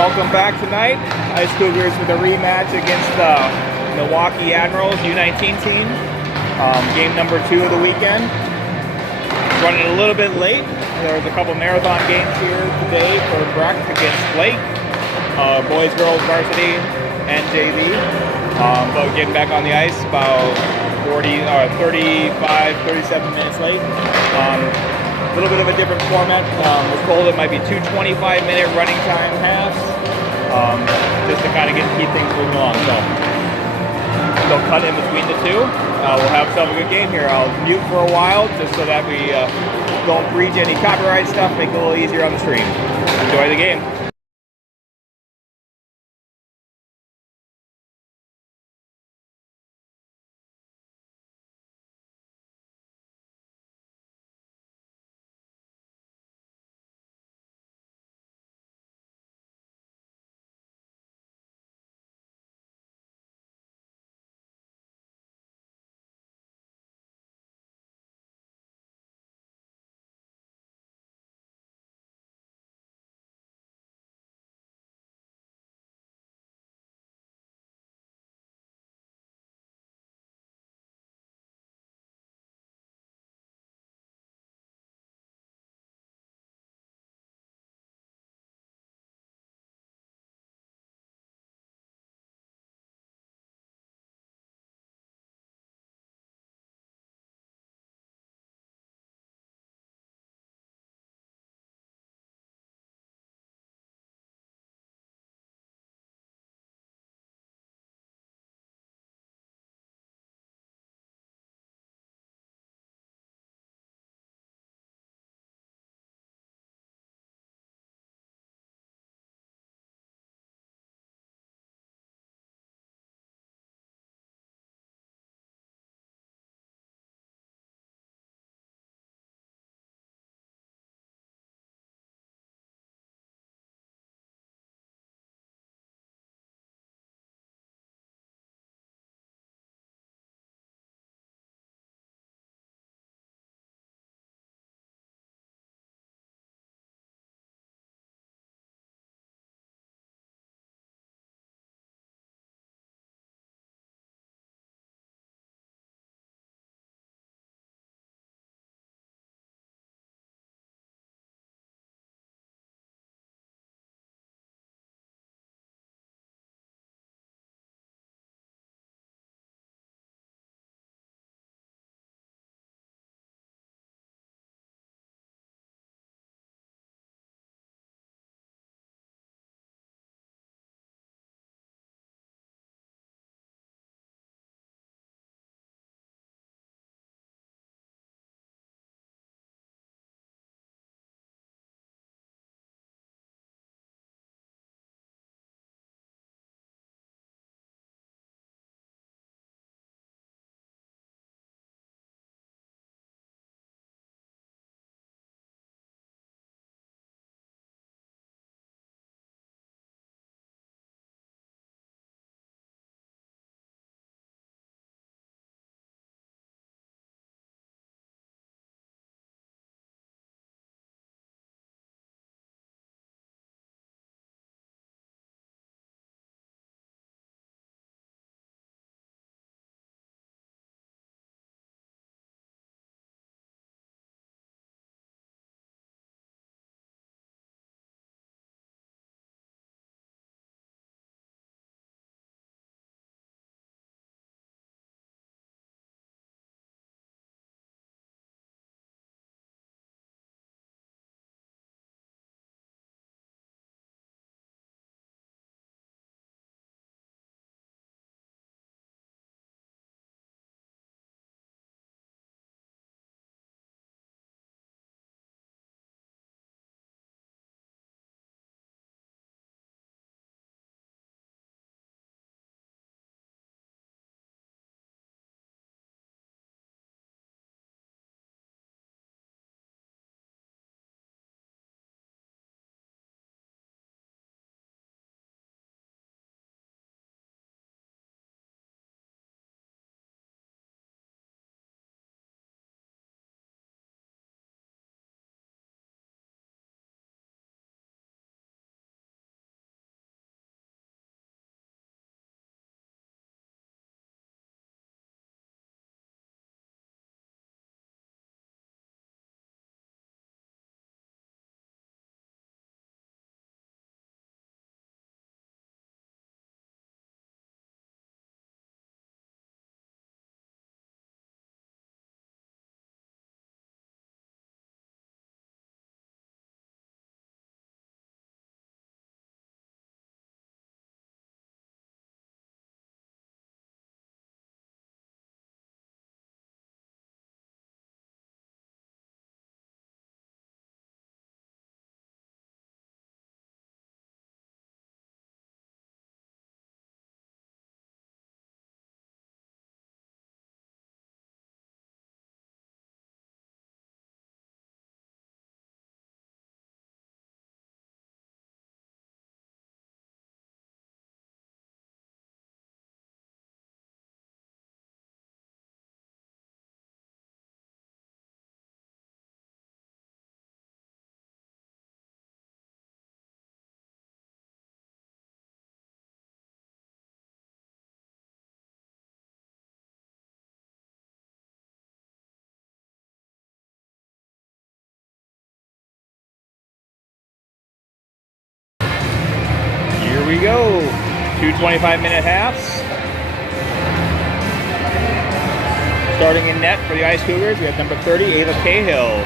Welcome back tonight. Ice Cougars with a rematch against the Milwaukee U19 team. Game number 2 of the weekend. Running a little bit late. There was a couple marathon games here today for Breck against Lake. Boys, girls, varsity, and JV. But getting back on the ice about 37 minutes late. A little bit of a different format. We're told it might be 2 25-minute running time halves, just to kind of keep things moving along. So they'll cut in between the two. We'll have ourselves a good game here. I'll mute for a while just so that we don't breach any copyright stuff, make it a little easier on the stream. Enjoy the game. 2 25-minute halves. Starting in net for the Ice Cougars, we have number 30, Ava Cahill.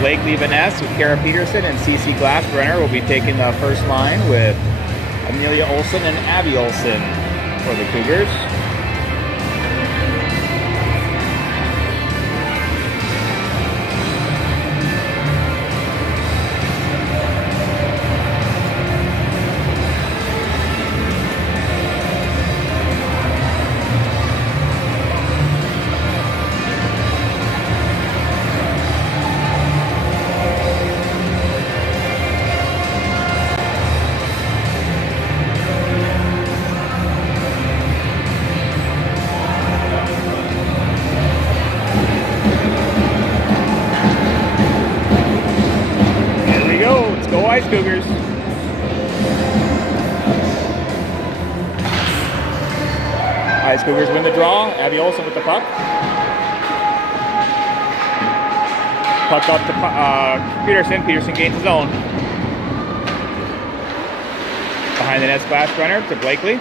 Blake Levaness with Kara Peterson and Cece Glassbrenner will be taking the first line with Amelia Olson and Abby Olson for the Cougars. Ice Cougars. Ice Cougars win the draw. Abby Olson with the puck. Puck up to Peterson. Peterson gains his own. Behind the net, Glassbrenner to Blakely.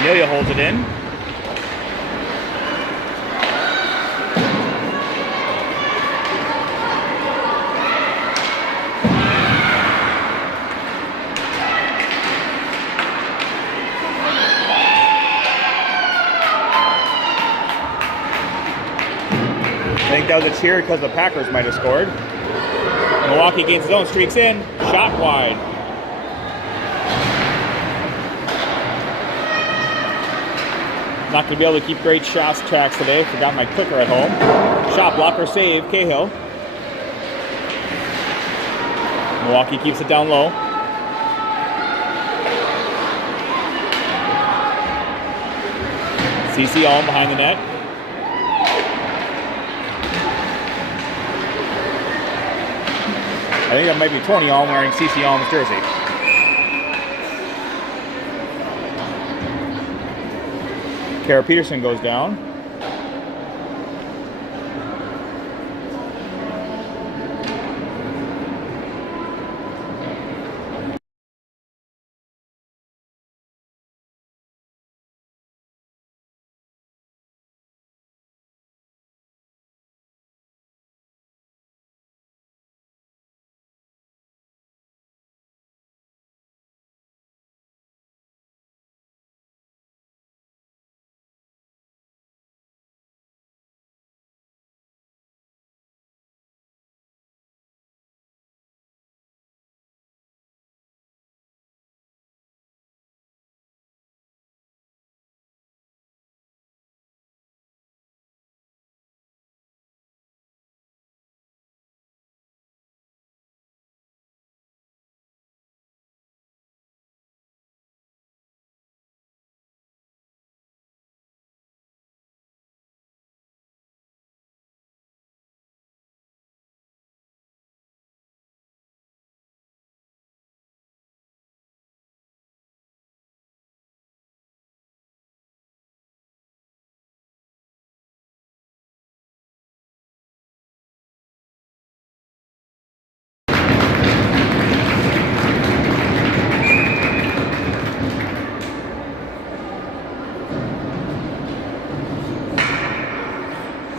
Amelia holds it in. I think that was a cheer because the Packers might have scored. Milwaukee gains his own, streaks in, shot wide. Not going to be able to keep great shots tracks today. Forgot my clicker at home. Shot blocker save, Cahill. Milwaukee keeps it down low. CC Alm behind the net. I think that might be Tony Alm wearing CC Alm's jersey. Kara Peterson goes down.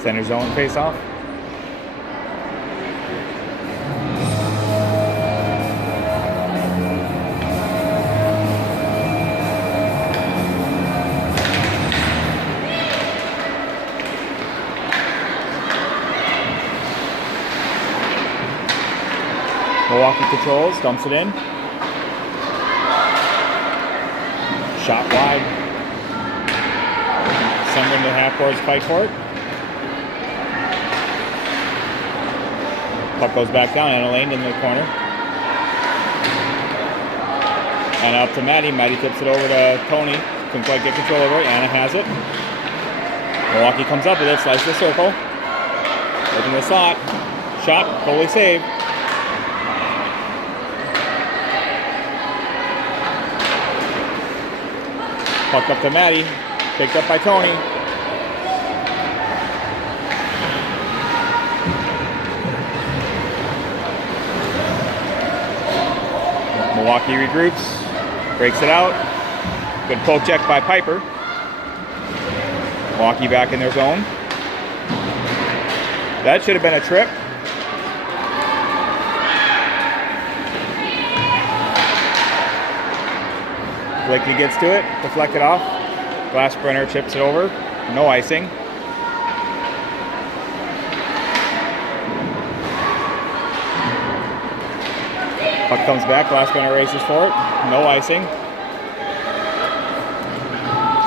Center zone face-off. Milwaukee controls, dumps it in. Shot wide. Someone to half boards fight for it. Puck goes back down, Anna Lane in the corner. Anna up to Maddie. Maddie tips it over to Tony. Couldn't quite get control over it. Anna has it. Milwaukee comes up with it, slices the circle. Open the slot. Shot, goalie save. Puck up to Maddie. Picked up by Tony. Milwaukee regroups, breaks it out. Good poke check by Piper. Milwaukee back in their zone. That should have been a trip. Blakely gets to it, deflected off. Glassbrenner chips it over. No icing. Puck comes back, Glassbrenner races for it. No icing.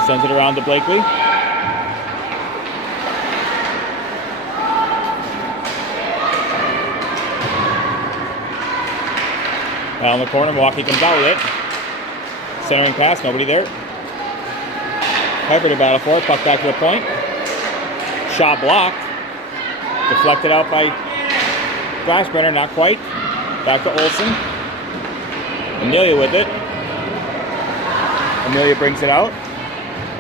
Sends it around to Blakely. Down the corner, Milwaukee comes out with it. Centering pass, nobody there. Piper to battle for it, puck back to the point. Shot blocked. Deflected out by Glassbrenner, not quite. Back to Olsen. Amelia with it. Amelia brings it out.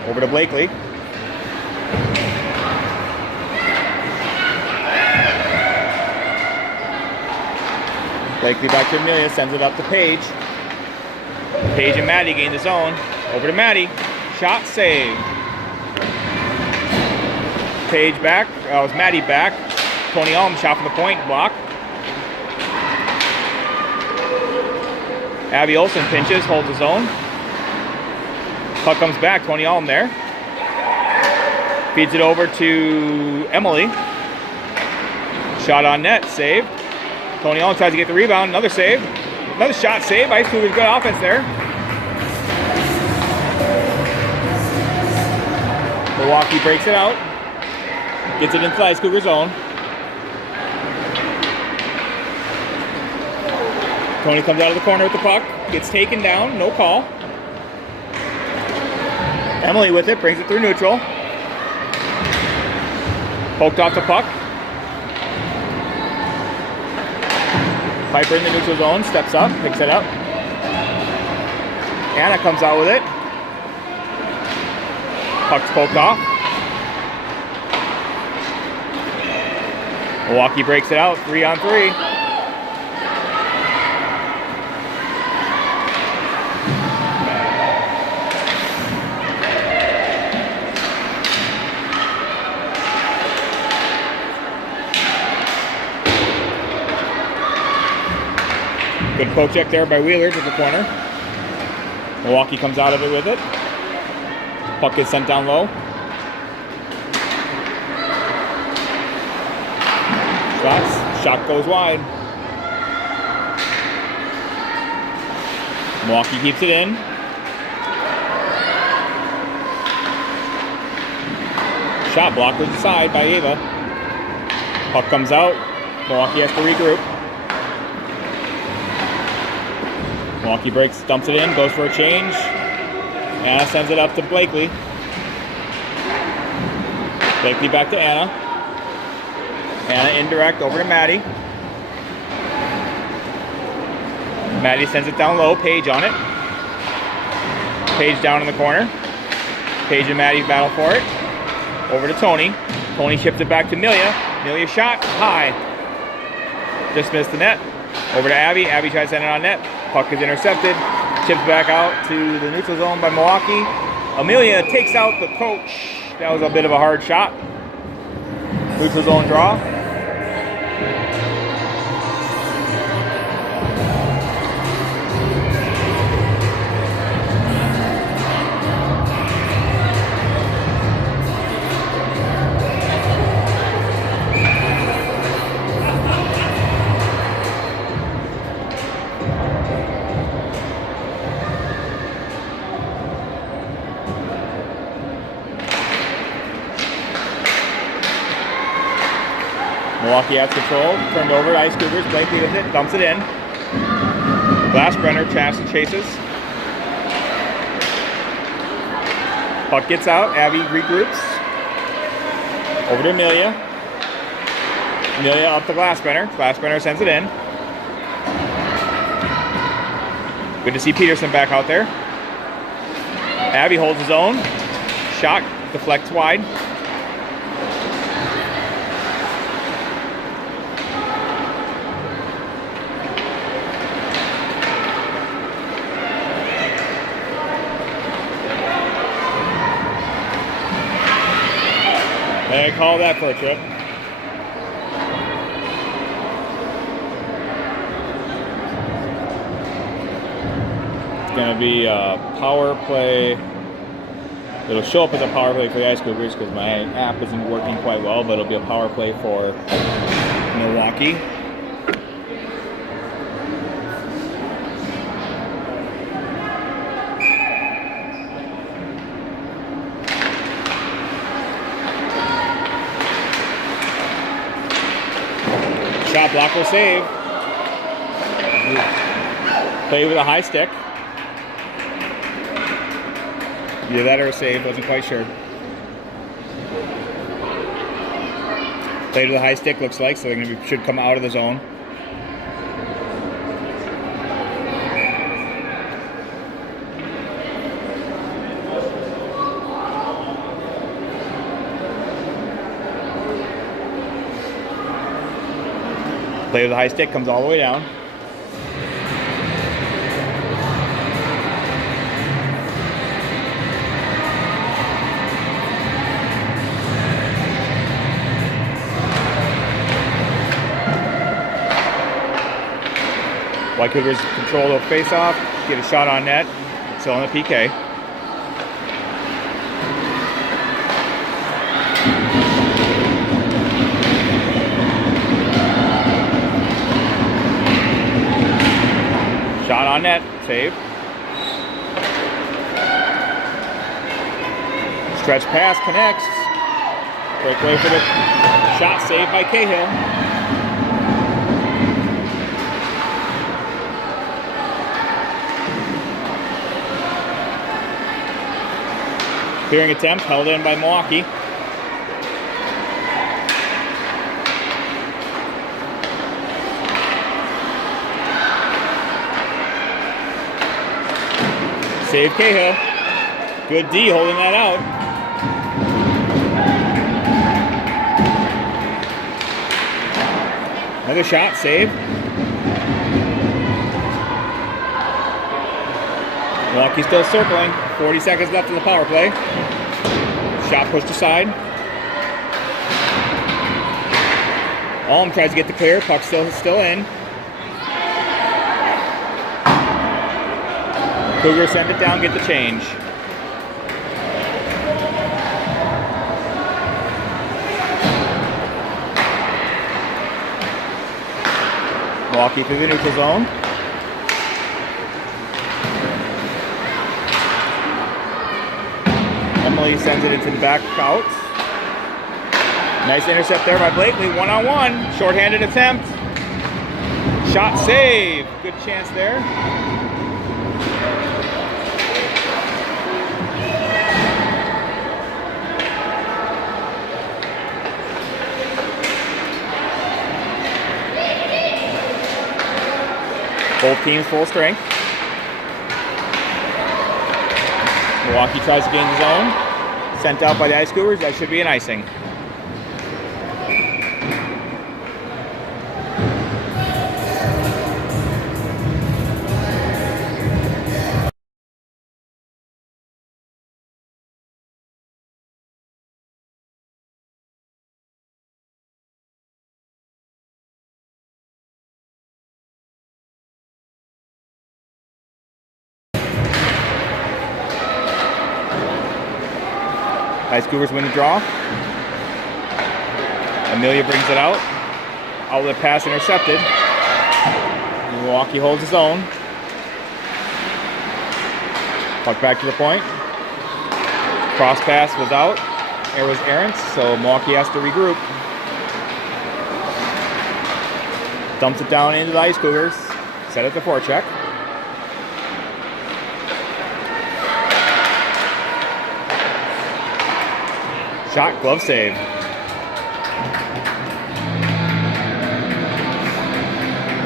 Over to Blakely. Blakely back to Amelia, sends it up to Page. Page and Maddie gain the zone. Over to Maddie. Shot save. Page back. It was Maddie back. Tony Alm shot from the point. Block. Abby Olsen pinches, holds his own. Puck comes back. Tony Alm there. Feeds it over to Emily. Shot on net. Saved. Tony Alm tries to get the rebound. Another save. Another shot save. Ice Cougars, good offense there. Milwaukee breaks it out. Gets it into the Ice Cougars zone. Tony comes out of the corner with the puck. Gets taken down. No call. Emily with it. Brings it through neutral. Poked off the puck. Piper in the neutral zone, steps up, picks it up. Anna comes out with it. Puck's poked off. Milwaukee breaks it out, 3-on-3. Good poke check there by Wheeler to the corner. Milwaukee comes out of it with it. Puck gets sent down low. Shot goes wide. Milwaukee keeps it in. Shot blocked to the side by Ava. Puck comes out. Milwaukee has to regroup. Milwaukee breaks, dumps it in, goes for a change. Anna sends it up to Blakely. Blakely back to Anna. Anna indirect over to Maddie. Maddie sends it down low, Page on it. Page down in the corner. Page and Maddie battle for it. Over to Tony. Tony ships it back to Amelia. Amelia shot high. Just missed the net. Over to Abby. Abby tries to send it on net. Puck is intercepted. Chips back out to the neutral zone by Milwaukee. Amelia takes out the coach. That was a bit of a hard shot. Neutral zone draw. Milwaukee has control, turned over to Ice Cougars, Blakely with it, dumps it in. Glassbrenner chases. Puck gets out, Abby regroups. Over to Amelia. Amelia up to Glassbrenner. Glassbrenner sends it in. Good to see Peterson back out there. Abby holds his own. Shot deflects wide. I call that for a trip. It's going to be a power play. It'll show up as a power play for the Ice Cougars because my app isn't working quite well, but it'll be a power play for Milwaukee. Shot block will save. Play with a high stick. Either that or a save, wasn't quite sure. Played with a high stick, looks like, so they should come out of the zone. Play with the high stick, comes all the way down. White Cougars control the face-off, get a shot on net, still on the PK. Shot on net, save. Stretch pass connects. Breakaway for the shot, saved by Cahill. Clearing attempt, held in by Milwaukee. Save Cahill. Good D holding that out. Another shot, save. Milwaukee still circling. 40 seconds left in the power play. Shot pushed aside. Alm tries to get the clear. Puck still in. Cougars send it down, get the change. Milwaukee through the neutral zone. Emily sends it into the back out. Nice intercept there by Blakely, one-on-one. Short-handed attempt. Shot save. Good chance there. Both teams full strength. Milwaukee tries to gain the zone. Sent out by the Ice Cougars. That should be an icing. Ice Cougars win the draw. Amelia brings it out. Outlet pass intercepted. Milwaukee holds his own. Puck back to the point. Cross pass was out. It was errant, so Milwaukee has to regroup. Dumps it down into the Ice Cougars. Set it to forecheck. Shot, glove save.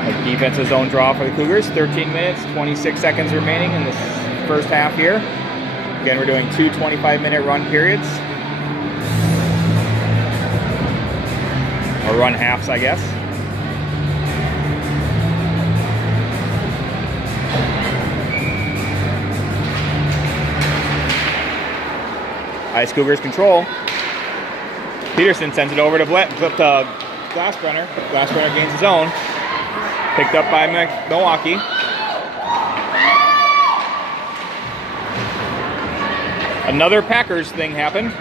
A defensive zone draw for the Cougars. 13 minutes, 26 seconds remaining in this first half here. Again, we're doing two 25-minute run periods. Or run halves, I guess. Ice Cougars control. Peterson sends it over to Glassbrenner. Glassbrenner gains his own. Picked up by Milwaukee. Another Packers thing happened.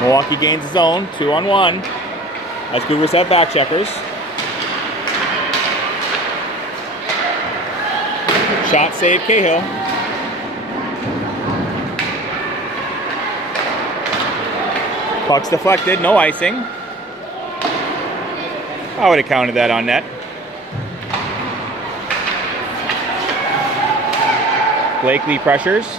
Milwaukee gains his own, 2-on-1. Ice Cougars have back checkers. Shot save Cahill. Puck's deflected, no icing. I would have counted that on net. Blakely pressures.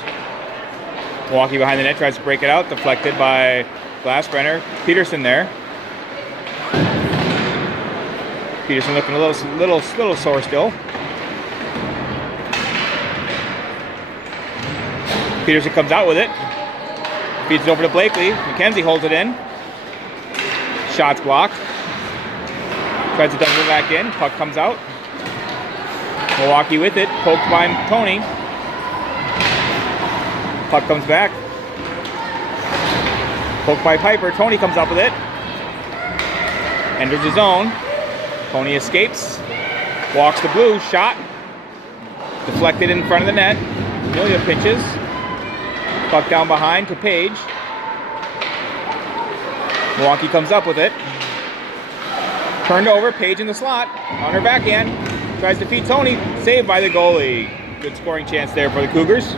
Milwaukee behind the net, tries to break it out. Deflected by Glassbrenner. Peterson there. Peterson looking a little sore still. Peterson comes out with it. Feeds it over to Blakely. McKenzie holds it in. Shots blocked. Tries to double it back in. Puck comes out. Milwaukee with it. Poked by Tony. Puck comes back. Poked by Piper. Tony comes up with it. Enters his own. Tony escapes. Walks the blue. Shot. Deflected in front of the net. Amelia pinches. Puck down behind to Page. Milwaukee comes up with it. Turned over. Page in the slot. On her backhand. Tries to feed Tony. Saved by the goalie. Good scoring chance there for the Cougars.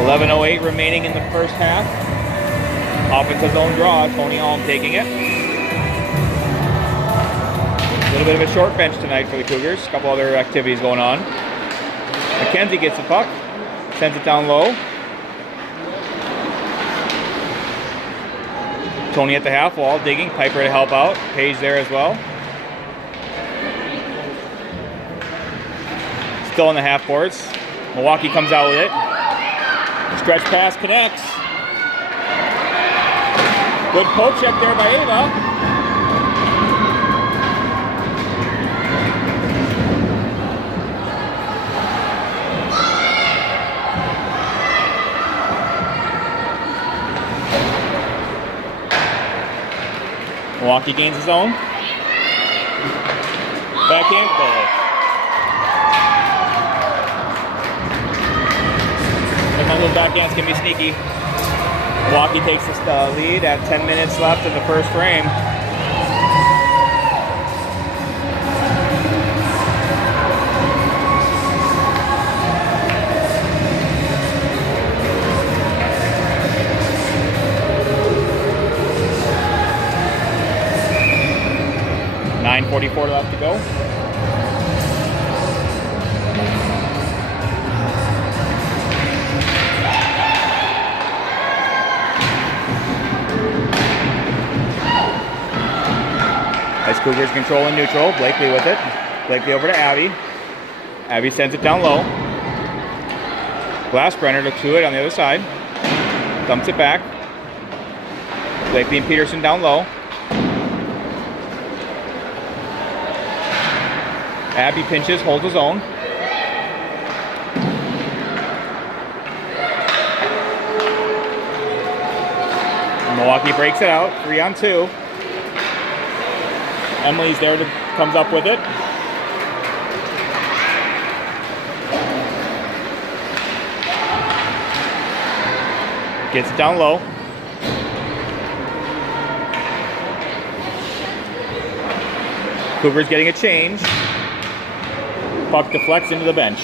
.11:08 remaining in the first half. Offensive zone draw. Tony Alm taking it. A little bit of a short bench tonight for the Cougars. A couple other activities going on. McKenzie gets the puck. Sends it down low. Tony at the half wall, digging. Piper to help out. Page there as well. Still on the half boards. Milwaukee comes out with it. Stretch pass connects. Good poke check there by Ava. Milwaukee gains his own. Backhand goal. Sometimes those backhands can be sneaky. Milwaukee takes the lead at 10 minutes left in the first frame. .44 left to go. Ice Cougars control in neutral. Blakely with it. Blakely over to Abby. Abby sends it down low. Glassbrenner looks to it on the other side. Dumps it back. Blakely and Peterson down low. Abby pinches, holds his own. Milwaukee breaks it out, 3-on-2. Emily's there, comes up with it. Gets it down low. Cougars getting a change. Puck deflects into the bench.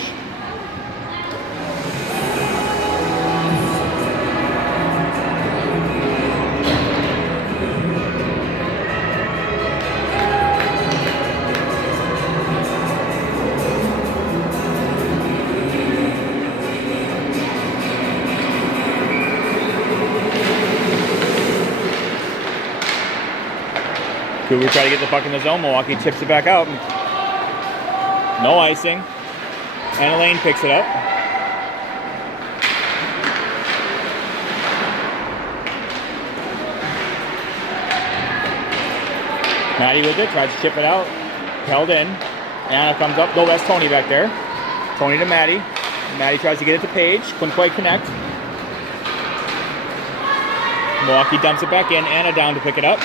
Cougars try to get the puck in the zone. Milwaukee tips it back out. No icing. And Elaine picks it up. Maddie with it, tries to chip it out. Held in. Anna comes up. No, that's Tony back there. Tony to Maddie. Maddie tries to get it to Paige. Couldn't quite connect. Milwaukee dumps it back in. Anna down to pick it up.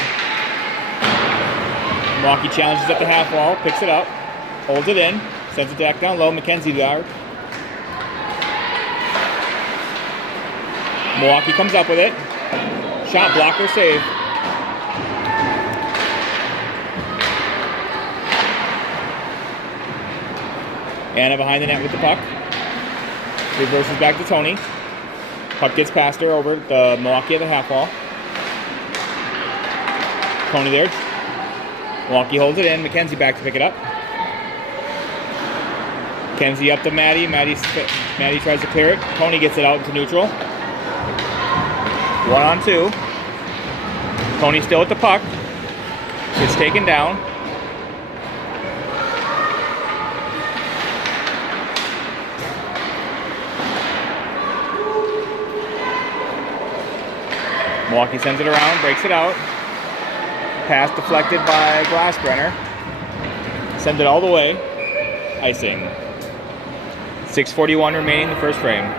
Milwaukee challenges at the half wall. Picks it up. Holds it in. Sends it back down low. Mackenzie guard. Milwaukee comes up with it. Shot blocker save. Anna behind the net with the puck. Reverses back to Tony. Puck gets past her over the Milwaukee at the half wall. Tony there. Milwaukee holds it in. Mackenzie back to pick it up. Mackenzie up to Maddie. Maddie tries to clear it. Tony gets it out into neutral. 1-on-2. Tony still at the puck. It's taken down. Milwaukee sends it around, breaks it out. Pass deflected by Glassbrenner. Sends it all the way. Icing. 6:41 remaining in the first frame.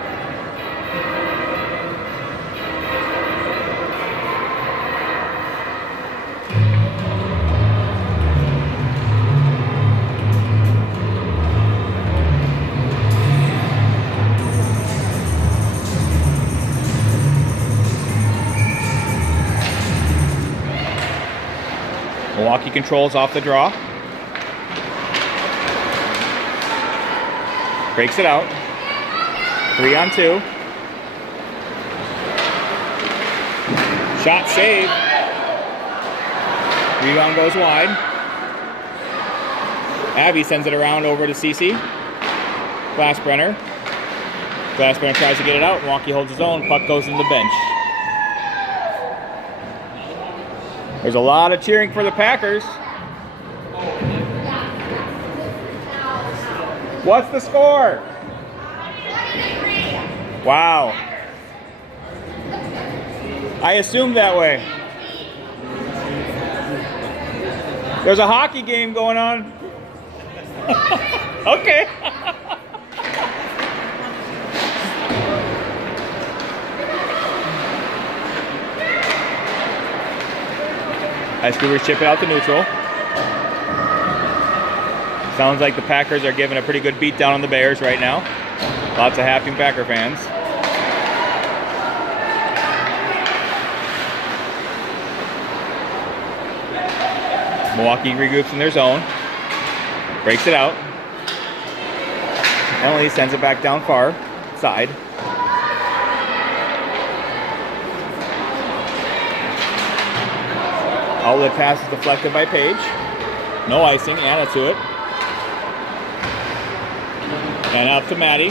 Milwaukee controls off the draw. Breaks it out. 3-on-2. Shot save. Rebound goes wide. Abby sends it around over to Cece. Glassbrenner. Glassbrenner tries to get it out. Milwaukee holds his own. Puck goes into the bench. There's a lot of cheering for the Packers. What's the score? Wow. I assumed that way. There's a hockey game going on. Okay. Ice Cougars chip it out to neutral. Sounds like the Packers are giving a pretty good beat down on the Bears right now. Lots of happy Packer fans. Milwaukee regroups in their zone. Breaks it out. Emily sends it back down far side. Outlet pass is deflected by Paige. No icing. Anna to it. And up to Maddie.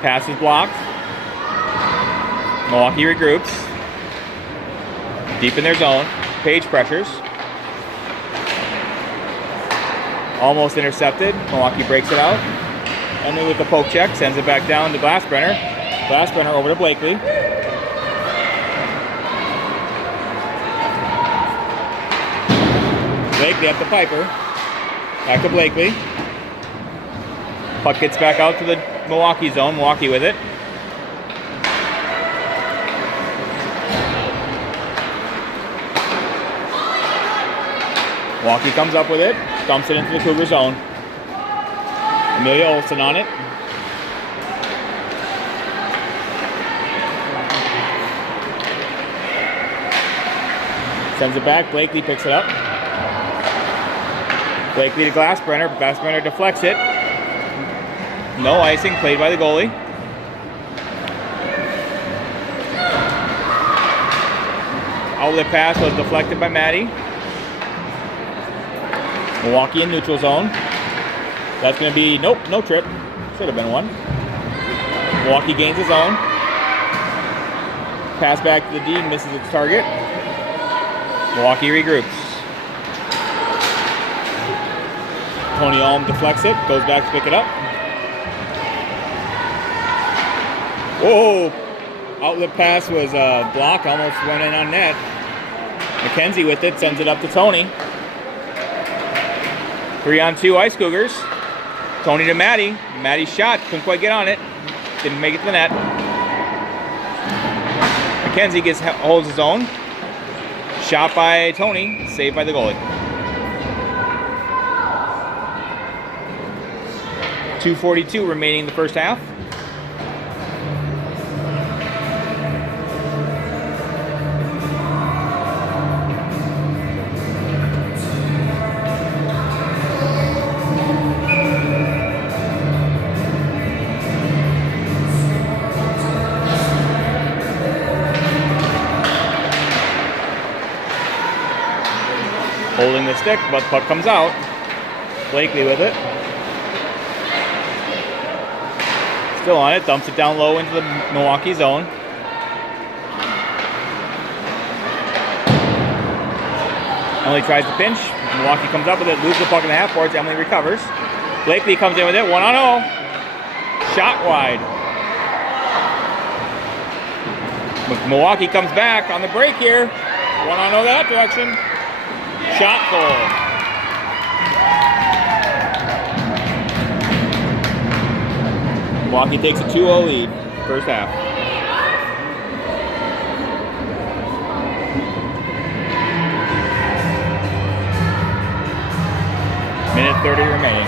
Pass is blocked. Milwaukee regroups. Deep in their zone. Paige pressures. Almost intercepted. Milwaukee breaks it out. Emily with the poke check. Sends it back down to Glassbrenner. Glassbrenner over to Blakely. Blakely up to Piper. Back to Blakely. Puck gets back out to the Milwaukee zone. Milwaukee with it. Milwaukee comes up with it. Dumps it into the Cougar zone. Amelia Olsen on it. Sends it back. Blakely picks it up. Blakely to Glassbrenner. Glassbrenner deflects it. No icing, played by the goalie. Outlet pass was deflected by Maddie. Milwaukee in neutral zone. That's going to be, nope, no trip. Should have been one. Milwaukee gains his own. Pass back to the D, misses its target. Milwaukee regroups. Tony Alm deflects it, goes back to pick it up. Whoa! Outlet pass was blocked, almost went in on net. McKenzie with it, sends it up to Tony. 3-on-2 Ice Cougars. Tony to Maddie. Maddie's shot, couldn't quite get on it. Didn't make it to the net. McKenzie holds his own. Shot by Tony, saved by the goalie. 2:42 remaining in the first half. Holding the stick, but puck comes out. Blakely with it. Still on it, dumps it down low into the Milwaukee zone. Emily tries to pinch. Milwaukee comes up with it, loses the puck in the half boards. Emily recovers. Blakely comes in with it, 1-on-0. Shot wide. Milwaukee comes back on the break here. 1-on-0 that direction. Shot goal. Milwaukee takes a 2-0 lead, first half. Minute 30 remaining.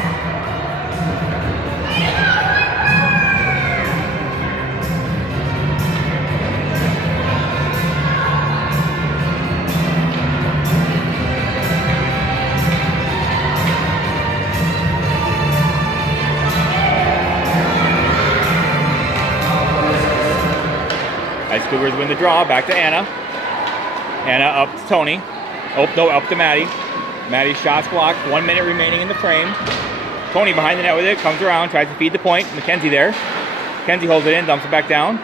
Ice Cougars win the draw, back to Anna. Anna up to Tony. Oh, no, up to Maddie. Maddie's shot's blocked, 1 minute remaining in the frame. Tony behind the net with it, comes around, tries to feed the point. McKenzie there. McKenzie holds it in, dumps it back down.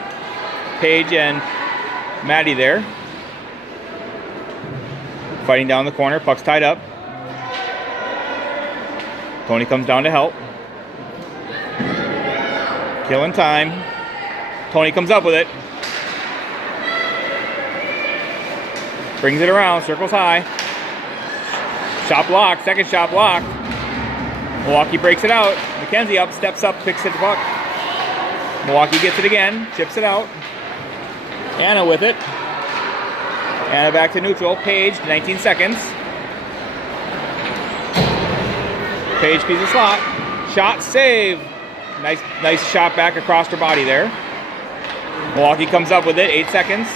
Paige and Maddie there. Fighting down the corner, puck's tied up. Tony comes down to help. Killing time. Tony comes up with it. Brings it around, circles high. Shot blocked, second shot blocked. Milwaukee breaks it out. McKenzie up, steps up, picks it the puck. Milwaukee gets it again, chips it out. Anna with it. Anna back to neutral. Paige, 19 seconds. Paige keeps the slot. Shot, save. Nice shot back across her body there. Milwaukee comes up with it, 8 seconds.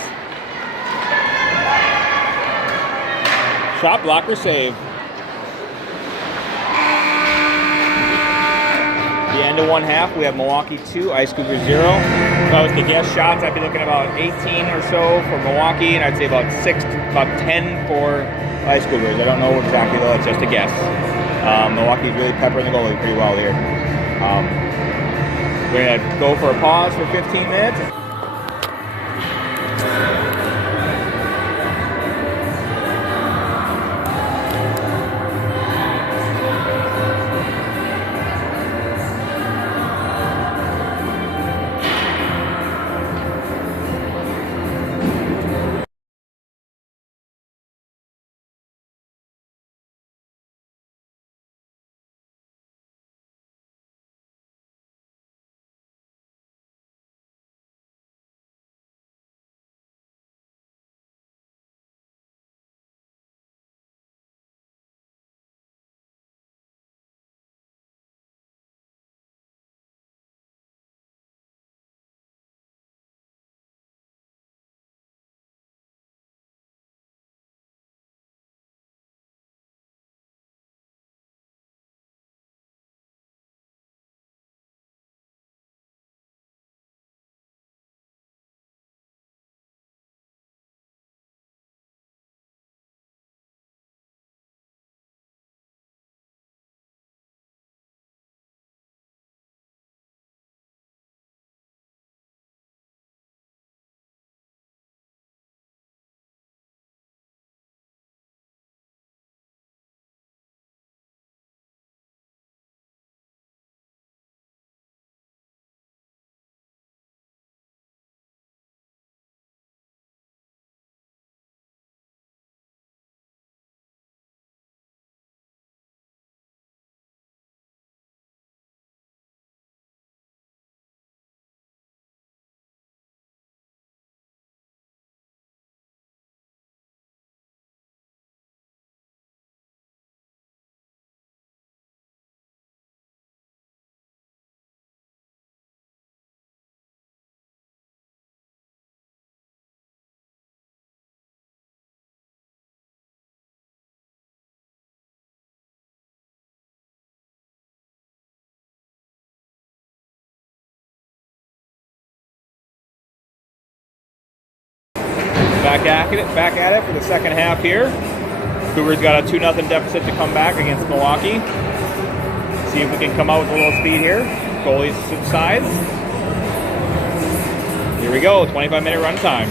Shot blocker save. The end of one half, we have Milwaukee 2, Ice Cougars 0. If I was to guess shots, I'd be looking about 18 or so for Milwaukee, and I'd say about 10 for Ice Cougars. I don't know exactly though, it's just a guess. Milwaukee's really peppering the goalie pretty well here. We're gonna go for a pause for 15 minutes. Back at it for the second half here. Cougars got a 2-0 deficit to come back against Milwaukee. See if we can come out with a little speed here. Goalie subsides. Here we go, 25-minute run time.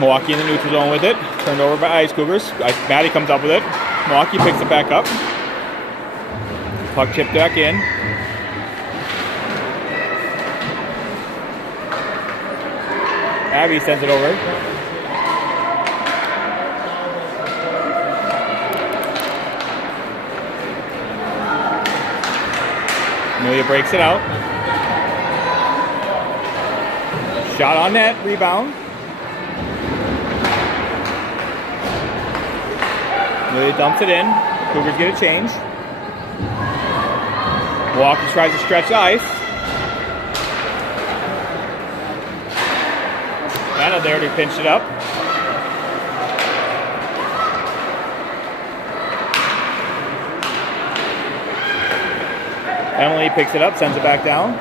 Milwaukee in the neutral zone with it. Turned over by Ice Cougars. Maddie comes up with it. Milwaukee picks it back up. Puck chipped back in. Abby sends it over. Amelia breaks it out. Shot on net, rebound. Amelia dumps it in. Cougars get a change. Milwaukee tries to stretch the ice. Anna there to pinch it up. Emily picks it up, sends it back down.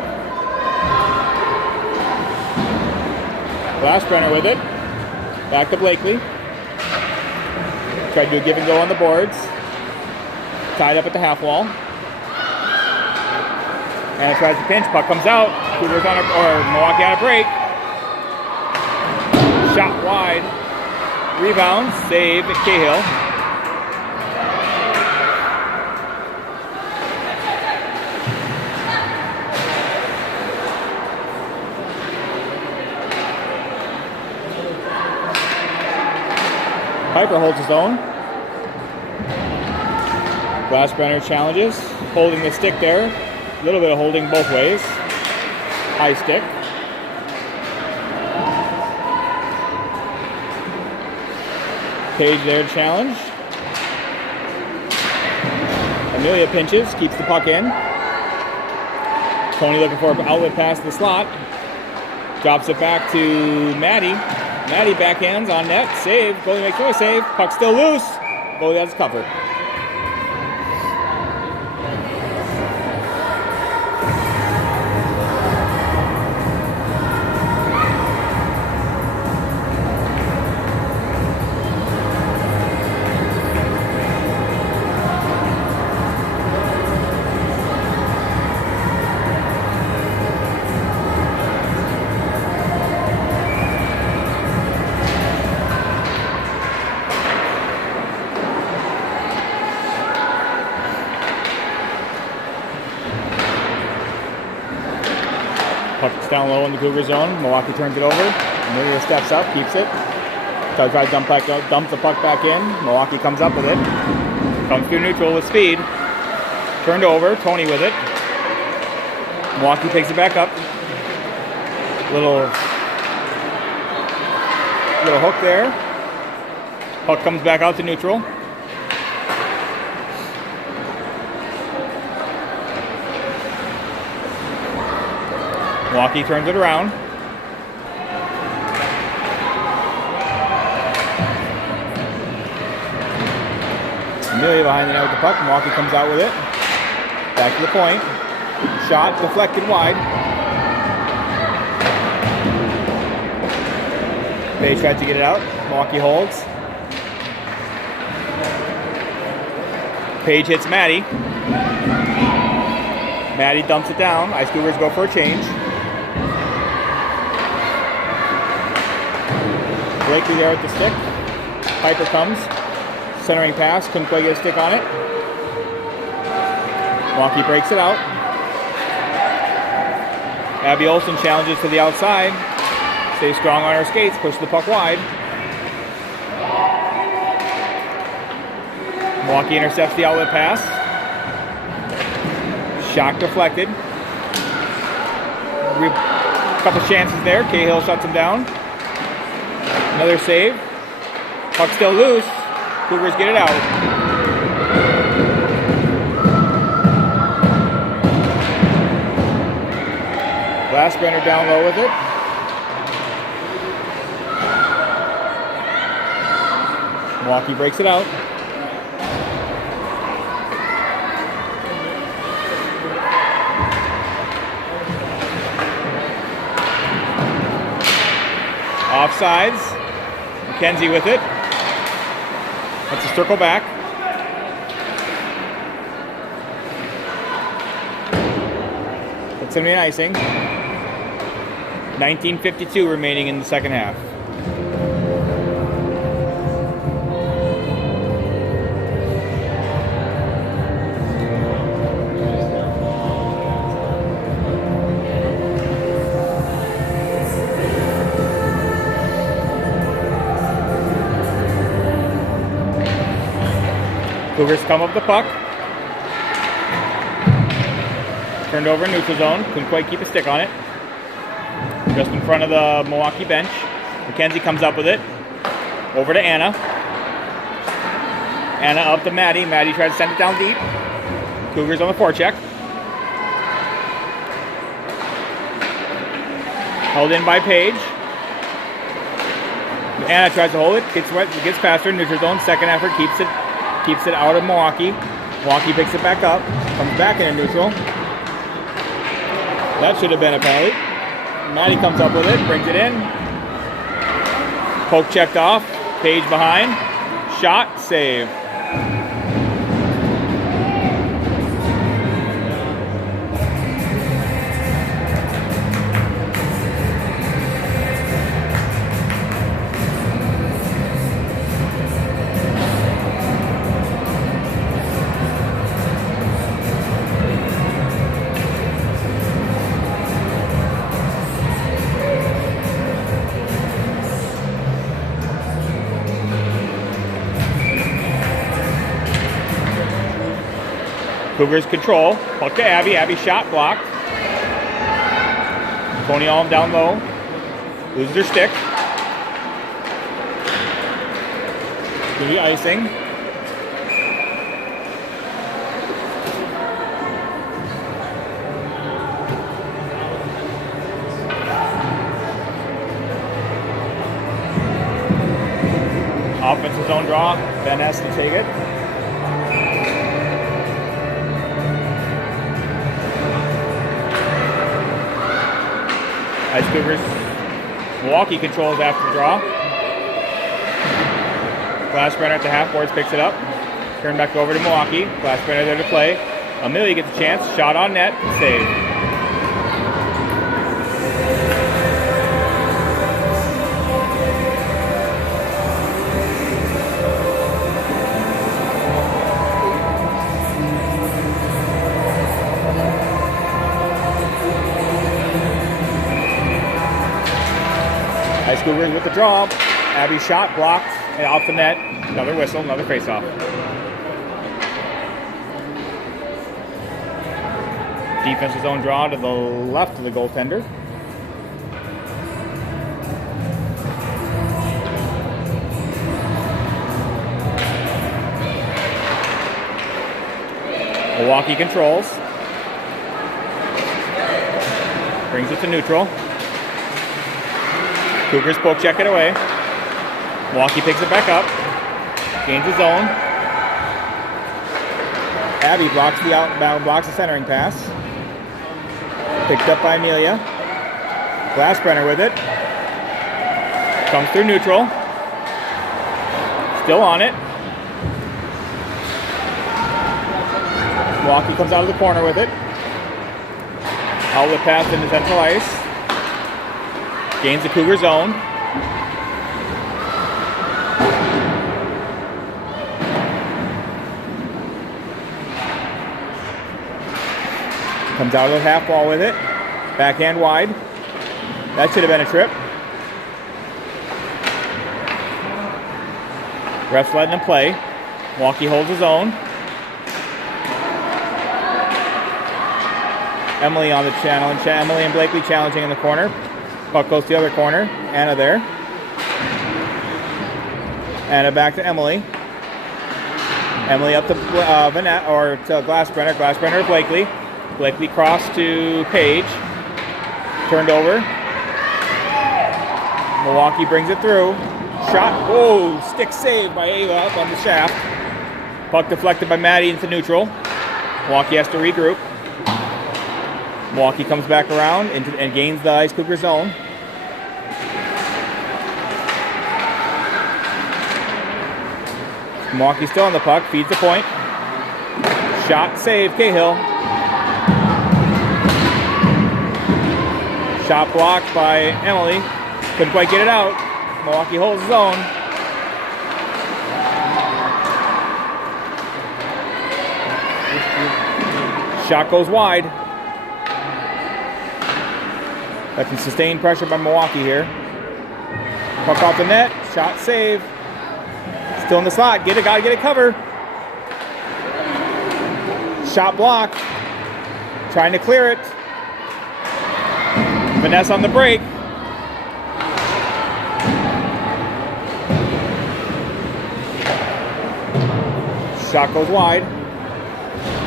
Glassbrenner with it. Back to Blakely. Tried to do a give and go on the boards. Tied up at the half wall. And tries to pinch. Puck comes out. Cougars on Milwaukee on a break. Shot wide. Rebound. Save at Cahill. Piper holds his own. Glassbrenner challenges. Holding the stick there. A little bit of holding both ways. High stick. Page there to challenge. Amelia pinches, keeps the puck in. Tony looking for an outlet pass to the slot. Drops it back to Maddie. Maddie backhands on net. Save. Goalie makes no save. Puck still loose. Goalie has cover. Puck's down low in the Cougar zone. Milwaukee turns it over. Amelia steps up, keeps it. Tries to dump the puck back in. Milwaukee comes up with it. Comes through neutral with speed. Turned over. Tony with it. Milwaukee picks it back up. Little hook there. Puck comes back out to neutral. Milwaukee turns it around. Amelia behind the net with the puck. Milwaukee comes out with it. Back to the point. Shot deflected wide. They tried to get it out. Milwaukee holds. Page hits Maddie. Maddie dumps it down. Ice Cougars go for a change. Blakely there at the stick. Piper comes. Centering pass. Couldn't quite get a stick on it. Milwaukee breaks it out. Abby Olsen challenges to the outside. Stays strong on her skates. Push the puck wide. Milwaukee intercepts the outlet pass. Shot deflected. Couple chances there. Cahill shuts him down. Another save. Puck still loose. Cougars get it out. Glassbrenner down low with it. Milwaukee breaks it out. Offsides. McKenzie with it. That's a circle back. It's going to be an icing. 19:52 remaining in the second half. Cougars come up the puck. Turned over in neutral zone. Couldn't quite keep a stick on it. Just in front of the Milwaukee bench. McKenzie comes up with it. Over to Anna. Anna up to Maddie. Maddie tries to send it down deep. Cougars on the forecheck. Held in by Paige. Anna tries to hold it. Gets past her. Neutral zone. Second effort. Keeps it out of Milwaukee. Milwaukee picks it back up. Comes back into neutral. That should have been a penalty. Maddie comes up with it. Brings it in. Poke checked off. Paige behind. Shot. Save. Cougars control. Puck to Abby. Abby shot blocked. Tony Alm down low. Loses her stick. To the icing. Offensive zone draw. Ben has to take it. Ice Cougars. Milwaukee controls after the draw. Glassbrenner at the half boards picks it up. Turn back over to Milwaukee. Glassbrenner there to play. Amelia gets a chance. Shot on net. Save. Ice Cougars with the draw. Abby shot blocked and off the net. Another whistle, another face-off. Defensive zone draw to the left of the goaltender. Milwaukee controls. Brings it to neutral. Cougars poke check it away. Milwaukee picks it back up. Gains his zone. Abby blocks the outbound, blocks the centering pass. Picked up by Amelia. Glassbrenner with it. Comes through neutral. Still on it. Milwaukee comes out of the corner with it. Outlet pass into central ice. Gains the Cougar zone. Comes out of the half wall with it. Backhand wide. That should have been a trip. Ref's letting him play. Milwaukee holds his own. Emily on the challenge. Emily and Blakely challenging in the corner. Puck goes to the other corner. Anna there. Anna back to Emily. Emily up to Vanette, or to Glassbrenner. Glassbrenner to Blakely. Blakely cross to Paige. Turned over. Milwaukee brings it through. Shot. Whoa! Stick save by Ava up on the shaft. Puck deflected by Maddie into neutral. Milwaukee has to regroup. Milwaukee comes back around and gains the Ice Cougar zone. Milwaukee still on the puck, feeds the point. Shot, save, Cahill. Shot blocked by Emily. Couldn't quite get it out. Milwaukee holds his own. Shot goes wide. That's some sustained pressure by Milwaukee here. Puck off the net. Shot save. Still in the slot. Get it. Gotta get it covered. Shot blocked. Trying to clear it. Vanessa on the break. Shot goes wide.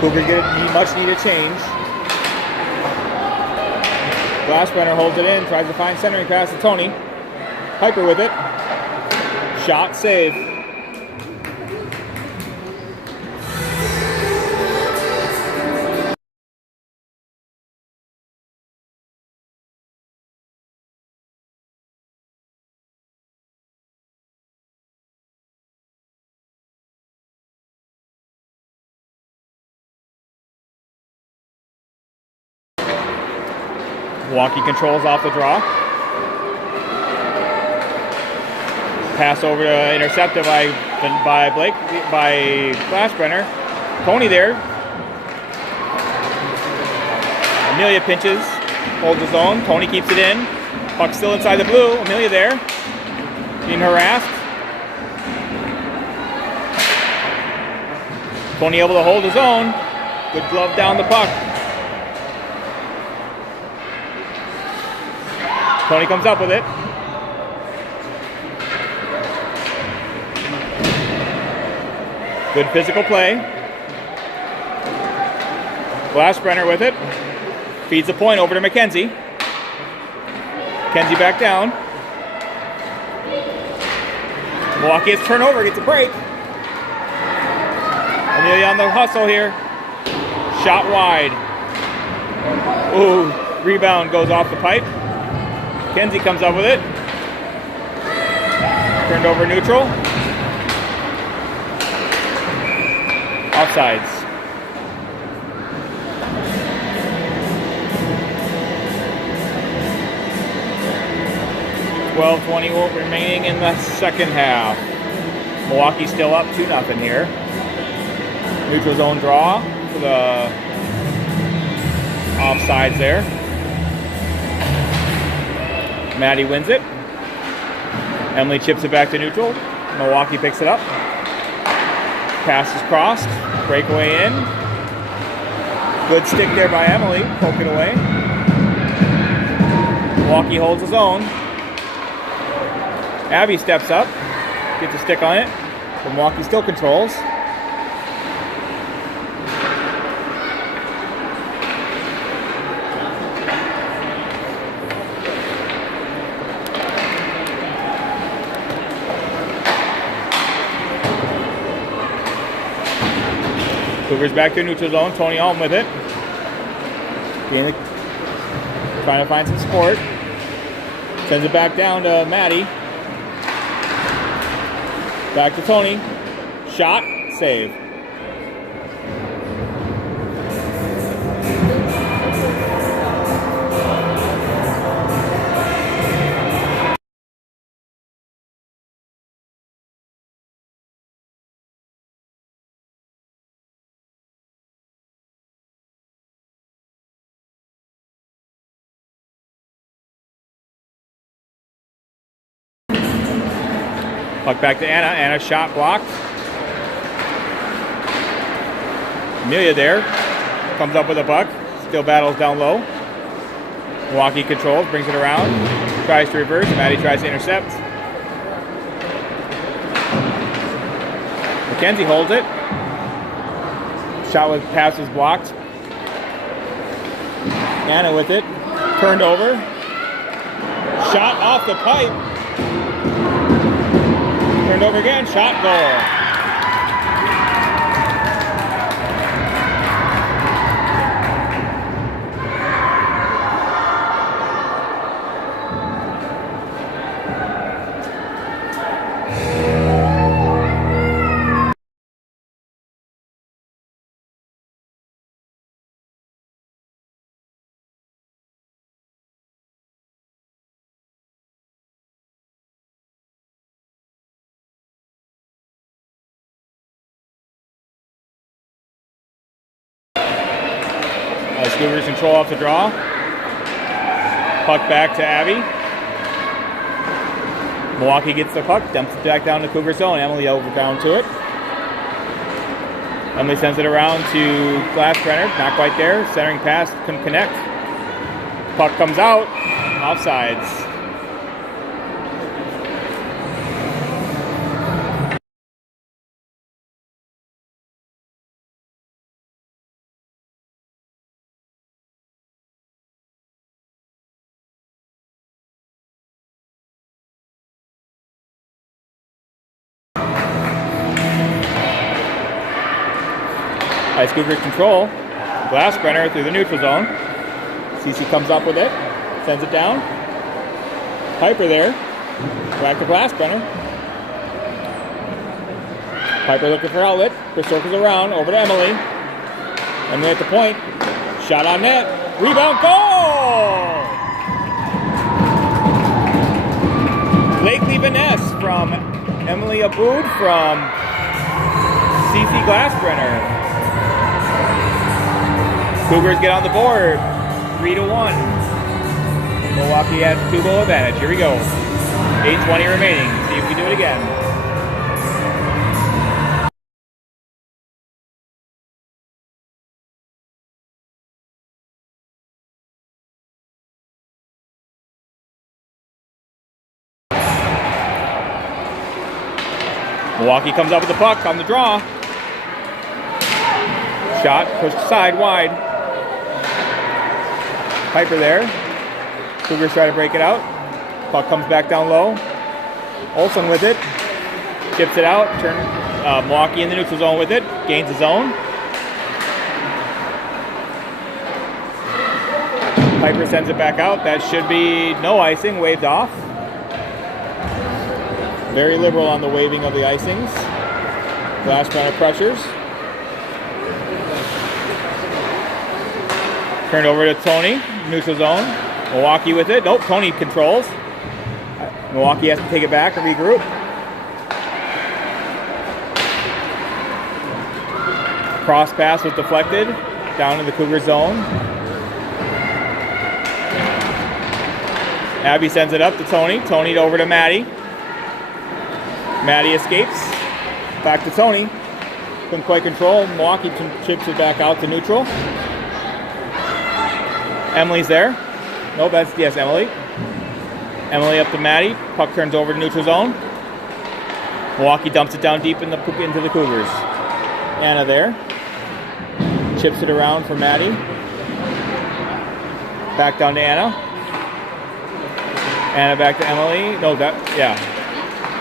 Cougars get a much needed change. Glassbrenner holds it in, tries to find centering pass to Tony. Piper with it. Shot, save. Milwaukee controls off the draw. Pass over to intercepted by Glassbrenner. Tony there. Amelia pinches, holds his own. Tony keeps it in. Puck still inside the blue. Amelia there, being harassed. Tony able to hold his own. Good glove down the puck. Tony comes up with it. Good physical play. Glassbrenner with it. Feeds the point over to McKenzie. McKenzie back down. Milwaukee has turnover, gets a break. Amelia on the hustle here. Shot wide. Ooh, rebound goes off the pipe. McKenzie comes up with it. Turned over neutral. Offsides. .12:20 remaining in the second half. Milwaukee still up 2-0 here. Neutral zone draw for the offsides there. Maddie wins it. Emily chips it back to neutral. Milwaukee picks it up. Pass is crossed. Breakaway in. Good stick there by Emily. Poke it away. Milwaukee holds his own. Abby steps up. Gets a stick on it. But Milwaukee still controls. Cougars back to neutral zone. Tony Alm with it. Trying to find some support. Sends it back down to Maddie. Back to Tony. Shot. Save. Puck back to Anna. Anna shot blocked. Amelia there. Comes up with a puck. Still battles down low. Milwaukee controls. Brings it around. Tries to reverse. Maddie tries to intercept. McKenzie holds it. Shot with pass was blocked. Anna with it. Turned over. Shot off the pipe. Turned over again, shot, goal. Ice Cougars control off the draw. Puck back to Abby. Milwaukee gets the puck, dumps it back down to Cougar zone. Emily over down to it. Emily sends it around to Glassbrenner. Not quite there. Centering pass, couldn't connect. Puck comes out. Offsides. Ice Cougars control. Glassbrenner through the neutral zone. CC comes up with it. Sends it down. Piper there. Back to Glassbrenner. Piper looking for outlet. Chris circles around. Over to Emily. Emily at the point. Shot on net. Rebound. Goal! Blakely Vaness from Emily Aboud from CC Glassbrenner. Cougars get on the board, 3-1. Milwaukee has 2-goal advantage. Here we go. 8:20 remaining. See if we do it again. Milwaukee comes up with the puck on the draw. Shot pushed aside wide. Piper there. Cougars try to break it out. Puck comes back down low. Olsen with it. Chips it out. Milwaukee in the neutral zone with it. Gains the zone. Piper sends it back out. That should be no icing. Waved off. Very liberal on the waving of the icings. Glassbrenner pressures. Turned over to Tony, neutral zone. Milwaukee with it. Nope, Tony controls. Milwaukee has to take it back and regroup. Cross pass was deflected down in the Cougar zone. Abby sends it up to Tony. Tony over to Maddie. Maddie escapes. Back to Tony. Couldn't quite control. Milwaukee chips it back out to neutral. Emily's there. No, yes, Emily. Emily up to Maddie. Puck turns over to neutral zone. Milwaukee dumps it down deep into the Cougars. Anna there. Chips it around for Maddie. Back down to Anna. Anna back to Emily. No,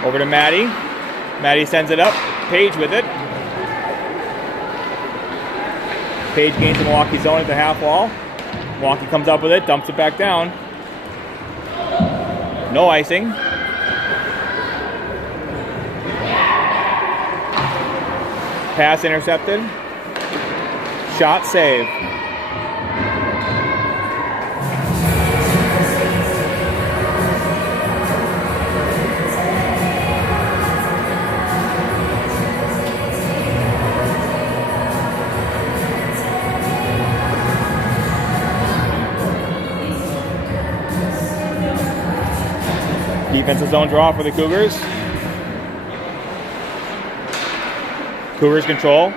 over to Maddie. Maddie sends it up. Paige with it. Paige gains the Milwaukee zone at the half wall. Milwaukee comes up with it, dumps it back down. No icing. Pass intercepted. Shot save. Defensive zone draw for the Cougars. Cougars control.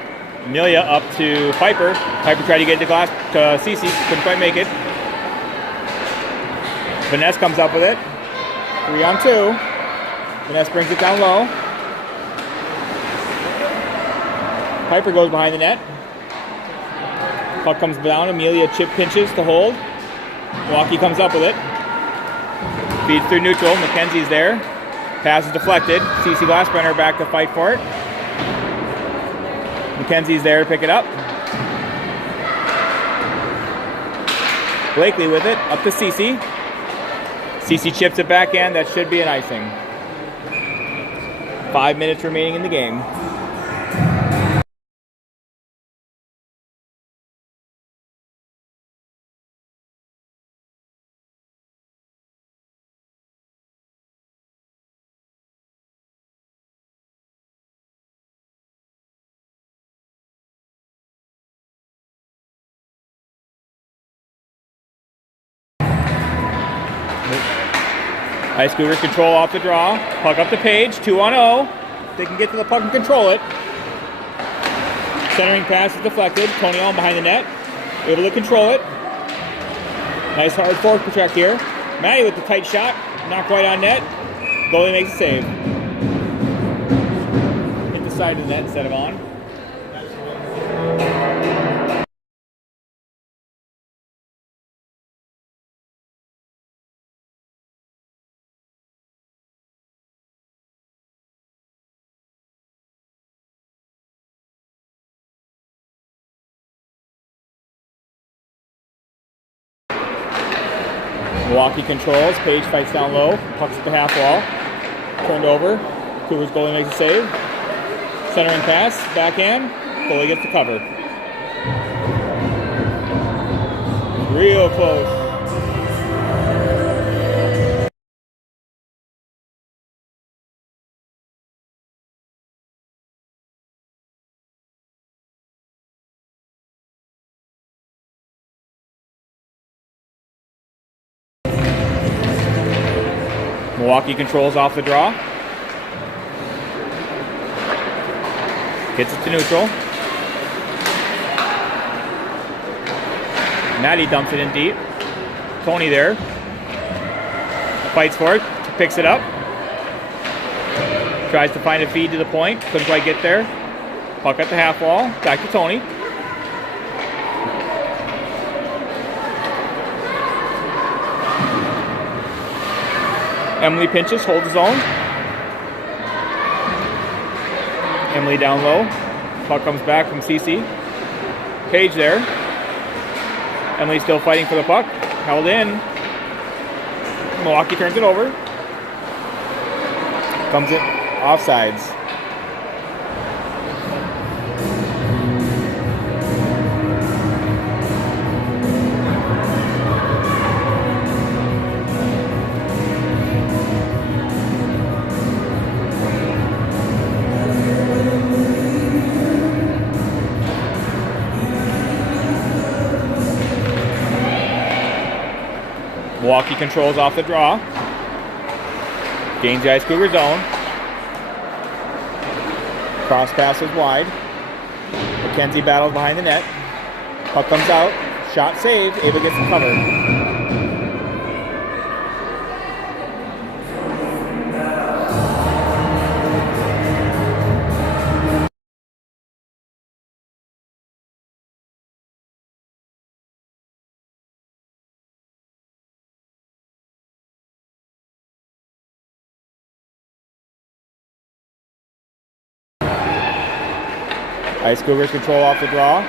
Amelia up to Piper. Piper tried to get to Cece. Couldn't quite make it. Vanessa comes up with it. 3-on-2. Vanessa brings it down low. Piper goes behind the net. Puck comes down. Amelia chip pinches to hold. Milwaukee comes up with it. Feeds through neutral. McKenzie's there. Pass is deflected. CC Glassbrenner back to fight for it. McKenzie's there to pick it up. Blakely with it. Up to CC. CC chips it back in. That should be an icing. 5 minutes remaining in the game. Ice Cougars control off the draw. Puck up the page, 2-on-0. They can get to the puck and control it. Centering pass is deflected. Tony Allen behind the net. Able to control it. Nice hard forward check here. Matty with the tight shot. Not quite on net. Goalie makes a save. Hit the side of the net instead of on. Milwaukee controls. Page fights down low. Pucks at the half wall. Turned over. Cougars goalie makes a save. Centering pass. Backhand. Goalie gets the cover. Real close. Milwaukee controls off the draw. Gets it to neutral. Matty dumps it in deep. Tony there. Fights for it. Picks it up. Tries to find a feed to the point. Couldn't quite get there. Puck at the half wall. Back to Tony. Emily pinches, holds his own. Emily down low. Puck comes back from CC. Page there. Emily still fighting for the puck. Held in. Milwaukee turns it over. Comes in offsides. Milwaukee controls off the draw. Gains the Ice Cougars zone. Cross passes wide. McKenzie battles behind the net. Puck comes out. Shot saved. Ava gets the cover. Ice Cougars control off the draw.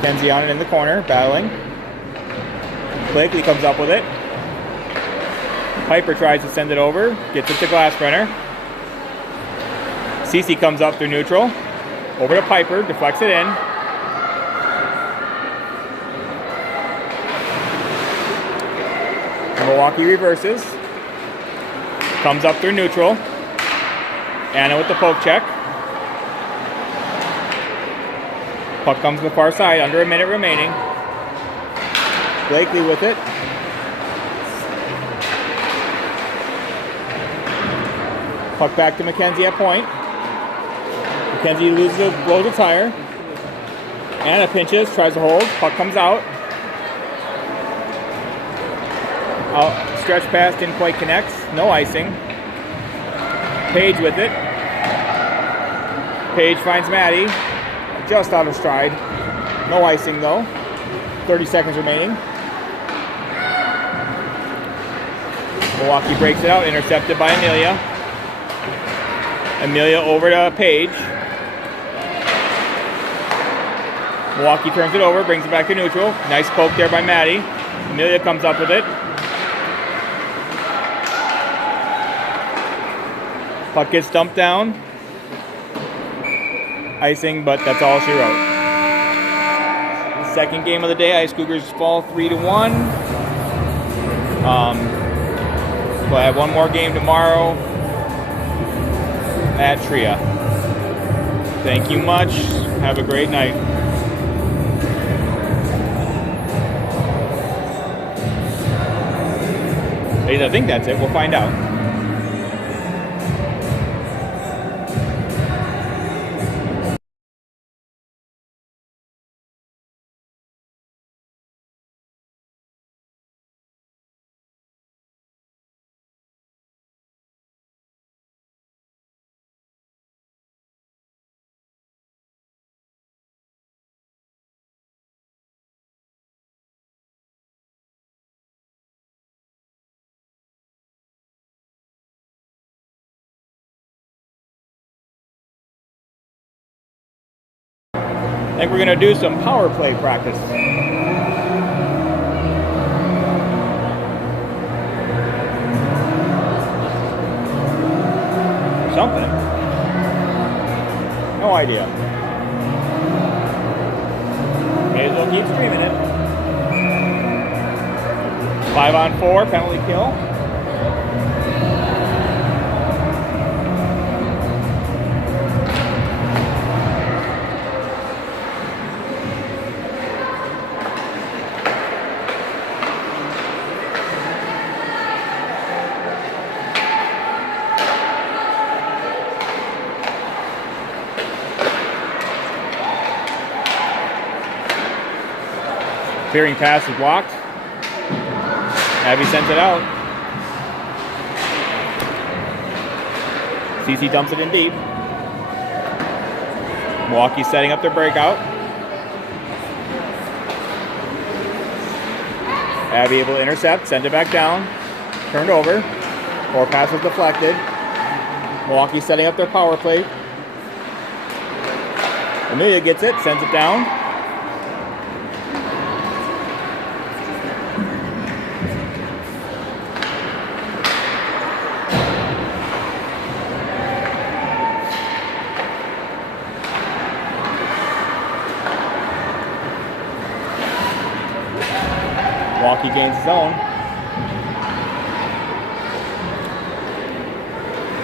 Kenzie on it in the corner, battling. Blakely comes up with it. Piper tries to send it over, gets it to Glassbrenner. Cece comes up through neutral. Over to Piper, deflects it in. Milwaukee reverses. Comes up through neutral. Anna with the poke check. Puck comes to the far side, under a minute remaining. Blakely with it. Puck back to McKenzie at point. McKenzie blows a tire. Anna pinches, tries to hold. Puck comes out. Stretch pass, didn't quite connect. No icing. Page with it. Page finds Maddie. Just out of stride. No icing though. 30 seconds remaining. Milwaukee breaks it out, intercepted by Amelia. Amelia over to Page. Milwaukee turns it over, brings it back to neutral. Nice poke there by Maddie. Amelia comes up with it. Puck gets dumped down. Icing, but that's all she wrote. Second game of the day, Ice Cougars fall 3-1. We'll have one more game tomorrow at Tria. Thank you much. Have a great night. I think that's it. We'll find out. I think we're going to do some power play practice. Something. No idea. May as well keep streaming it. 5-on-4, penalty kill. Clearing pass is blocked. Abby sends it out. CC dumps it in deep. Milwaukee setting up their breakout. Abby able to intercept, send it back down. Turned over. 4 passes deflected. Milwaukee setting up their power play. Amelia gets it, sends it down. Milwaukee gains his own.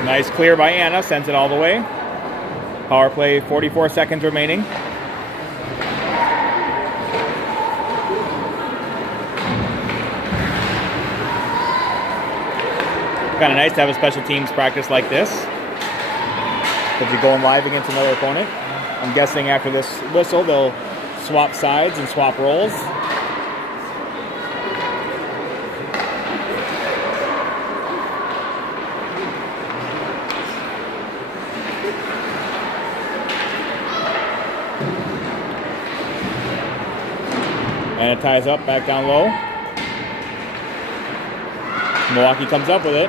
Nice clear by Anna, sends it all the way. Power play, 44 seconds remaining. Kind of nice to have a special teams practice like this, because you're going live against another opponent. I'm guessing after this whistle, they'll swap sides and swap roles. And it ties up, back down low. Milwaukee comes up with it.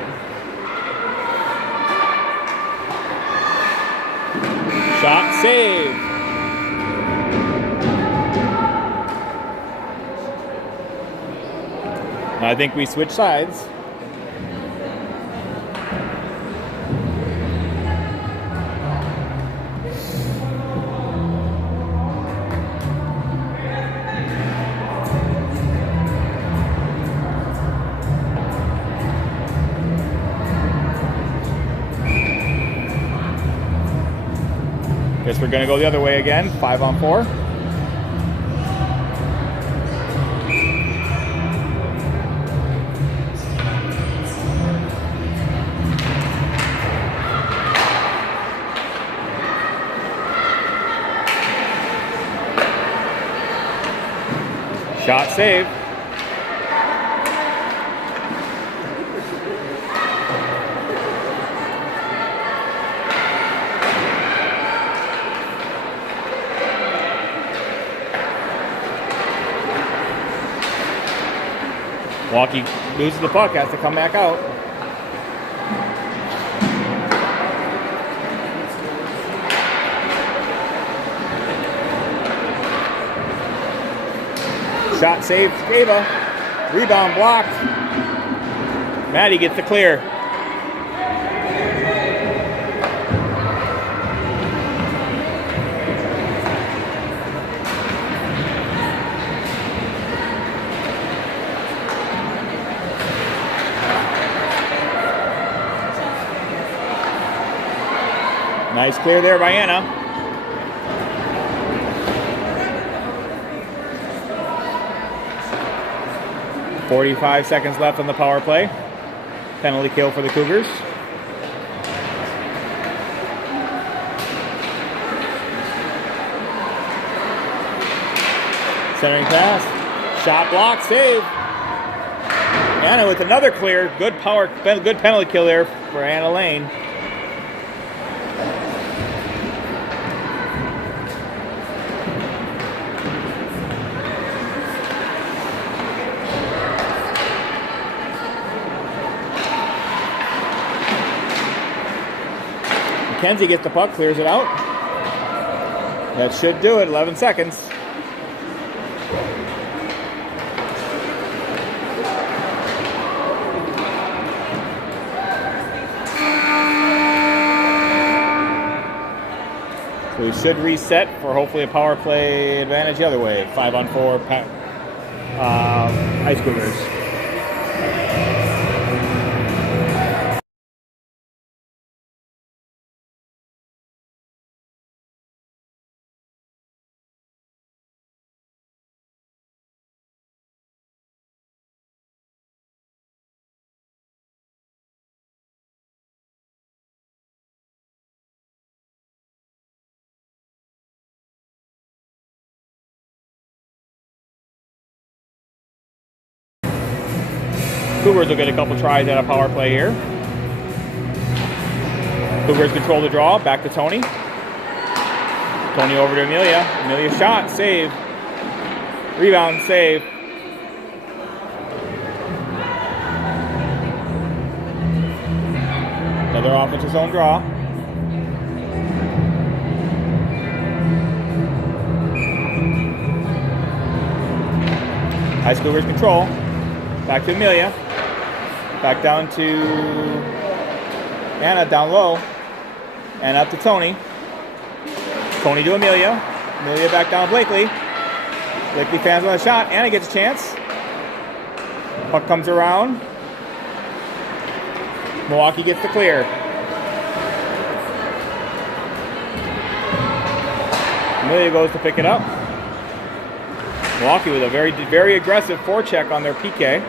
Shot saved. I think we switch sides. Guess we're gonna go the other way again, 5-on-4. Shot saved. Milwaukee loses the puck, has to come back out. Shot saved, Ava. Rebound blocked. Maddie gets the clear. Nice clear there by Anna. .45 seconds left on the power play. penalty kill for the Cougars. Centering pass, shot block, save. Anna with another clear, good penalty kill there for Anna Lane. Mackenzie gets the puck, clears it out. That should do it, 11 seconds. So we should reset for hopefully a power play advantage the other way. 5-on-4 Ice Cougars. Cougars will get a couple tries at a power play here. Cougars control the draw, back to Tony. Tony over to Amelia. Amelia shot, save. Rebound, save. Another offensive zone draw. Ice Cougars control. Back to Amelia. Back down to Anna, down low. And up to Tony. Tony to Amelia. Amelia back down to Blakely. Blakely fans on a shot. Anna gets a chance. Puck comes around. Milwaukee gets the clear. Amelia goes to pick it up. Milwaukee with a very aggressive forecheck on their PK.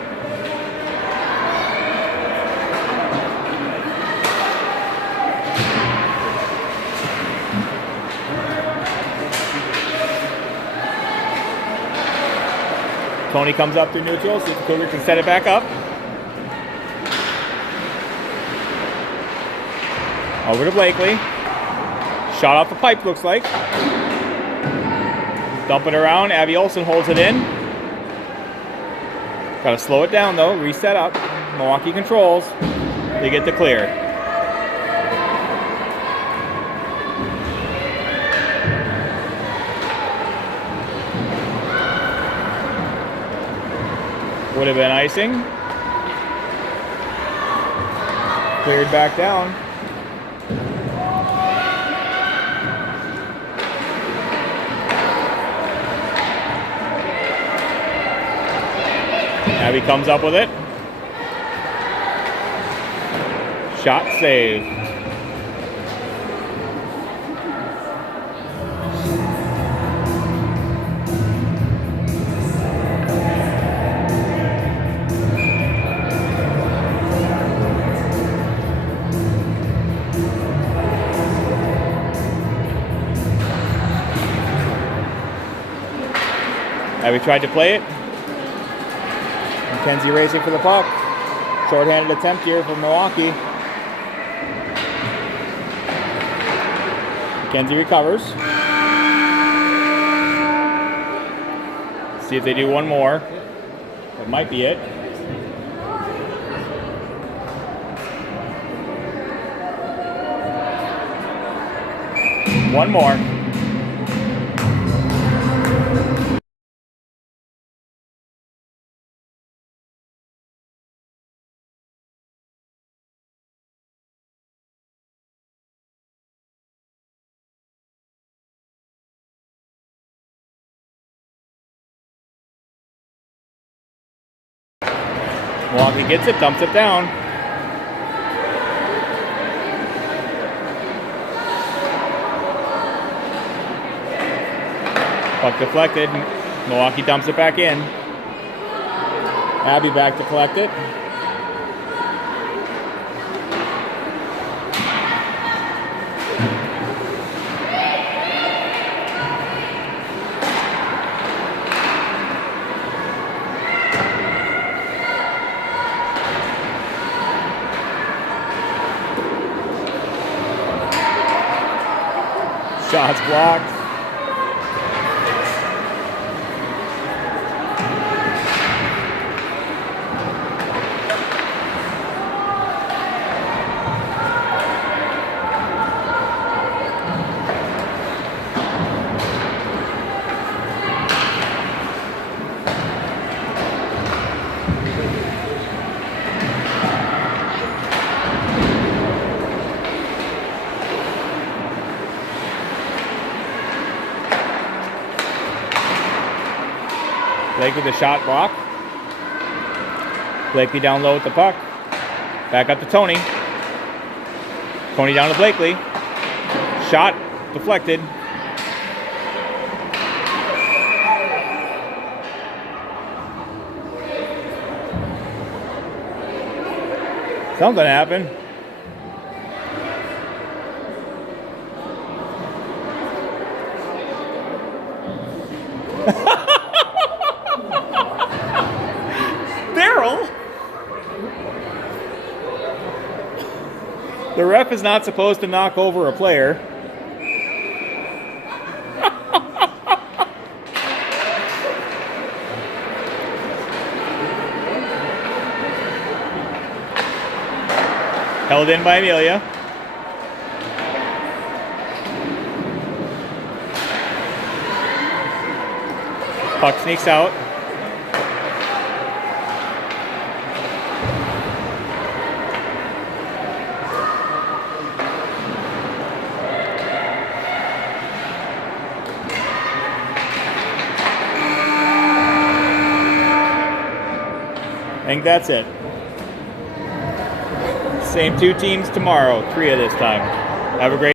Tony comes up through neutral, see if the Cougar can set it back up. Over to Blakely. Shot off the pipe, looks like. Dump it around. Abby Olsen holds it in. Got to slow it down, though. Reset up. Milwaukee controls. They get the clear. Would have been icing. Cleared back down. Abby comes up with it. Shot save. Abby tried to play it. Mackenzie racing for the puck. Short-handed attempt here from Milwaukee. Mackenzie recovers. See if they do one more. That might be it. One more. Milwaukee gets it, dumps it down. Puck deflected. Milwaukee dumps it back in. Abby back to collect it. Shots blocked. Blakely with the shot block. Blakely down low with the puck. Back up to Tony. Tony down to Blakely. Shot deflected. Something happened. The ref is not supposed to knock over a player. Held in by Amelia. Puck sneaks out. I think that's it. Same two teams tomorrow, 3 of this time. Have a great